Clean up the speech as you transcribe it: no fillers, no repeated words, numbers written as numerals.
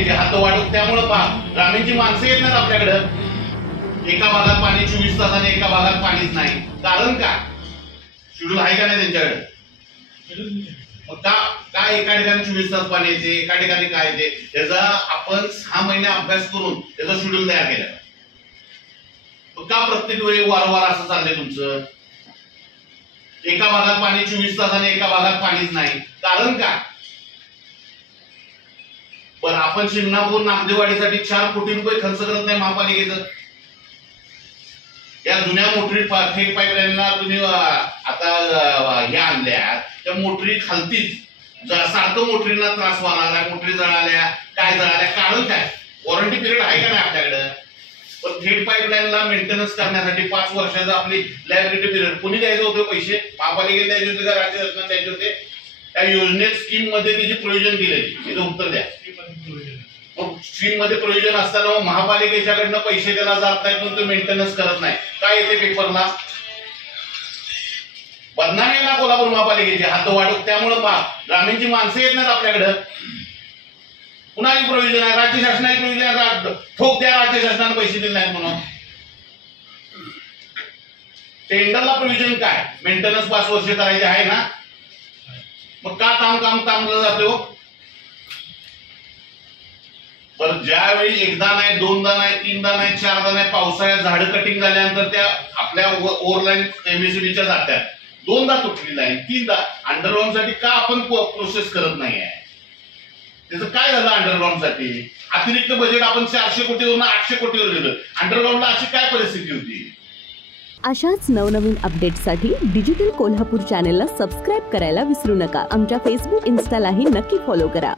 महापालिकेचे हात वाढत, त्यामुळे ग्रामीणची माणसं येत नाहीत आपल्याकडे। एका भागात पाणी 24 तास आणि एका भागात पाणीच नाही, कारण का? शेड्यूल आहे का नाही त्यांच्याकडे? का एका ठिकाणी 24 तास पाणी येते, एका ठिकाणी काय येते, त्याचा आपण 6 महिने अभ्यास करून त्याचा शेड्यूल तयार केला। का प्रत्येक वेळी वारंवार असं चाललंय तुमचं? एका भागात पाणी 24 तास आणि एका भागात पाणीच नाही, कारण का? पण आपण शिंगणापूर नागदेवाडीसाठी 4 कोटी रुपये खर्च करत नाही महापालिकेचं। या जुन्या मोटरी थेट पाईपलाईनला तुम्ही आता ह्या आणल्या, त्या मोटरी खालतीच सारखं मोटरींना त्रास व्हायला, मोटरी जळाल्या, काय जळाल्या, कारण काय? वॉरंटी पिरियड आहे का नाही आपल्याकडे? पण थेट पाईपलाईनला मेंटेनन्स करण्यासाठी 5 वर्षाचा आपली लायबिलिटी पिरियड कोणी द्यायचे होते पैसे? महापालिकेने द्यायचे होते का राज्य शासनाने द्यायचे होते? त्या योजनेत स्कीम मध्ये त्याची प्रोव्हिजन दिले, तिचं उत्तर द्या। स्कीम मध्ये प्रोव्हिजन असताना महापालिकेच्याकडनं पैसे त्याला जात नाहीत, पण तो मेंटेनन्स करत नाही, काय येते पेपरला? बदनामी आहे ना कोल्हापूर महापालिकेचे हात वाढत, त्यामुळे ग्रामीणची माणसं येत नाहीत आपल्याकडे। कुणाची प्रोव्हिजन आहे? राज्य शासनाची प्रोव्हिजन आहे, ठोक द्या राज्य शासनाने पैसे दिले नाहीत म्हणून। टेंडरला प्रोव्हिजन काय? मेंटेनन्स 5 वर्ष करायचे आहे ना, मग का थांबलं जातो? पण ज्यावेळी एकदा नाही, दोनदा नाही, तीनदा नाही, 4दा नाही, पावसाळ्यात झाडं कटिंग झाल्यानंतर त्या आपल्या ओव्हरलाईन एमएससीबीच्या जात्यात, 2दा तुटली लाईन, 3दा अंडरग्राऊंड साठी का आपण प्रोसेस करत नाही आहे? त्याचं काय झालं अंडरग्राऊंड साठी? अतिरिक्त बजेट आपण 400 कोटीवरून 800 कोटीवर गेलं, अंडरग्राऊंडला अशी काय परिस्थिती होती? अशाच नवनवीन अपडेट्ससाठी डिजिटल कोल्हापूर चॅनेलला सबस्क्राईब करायला विसरू नका। आमच्या फेसबुक, इन्स्टालाही नक्की फॉलो करा।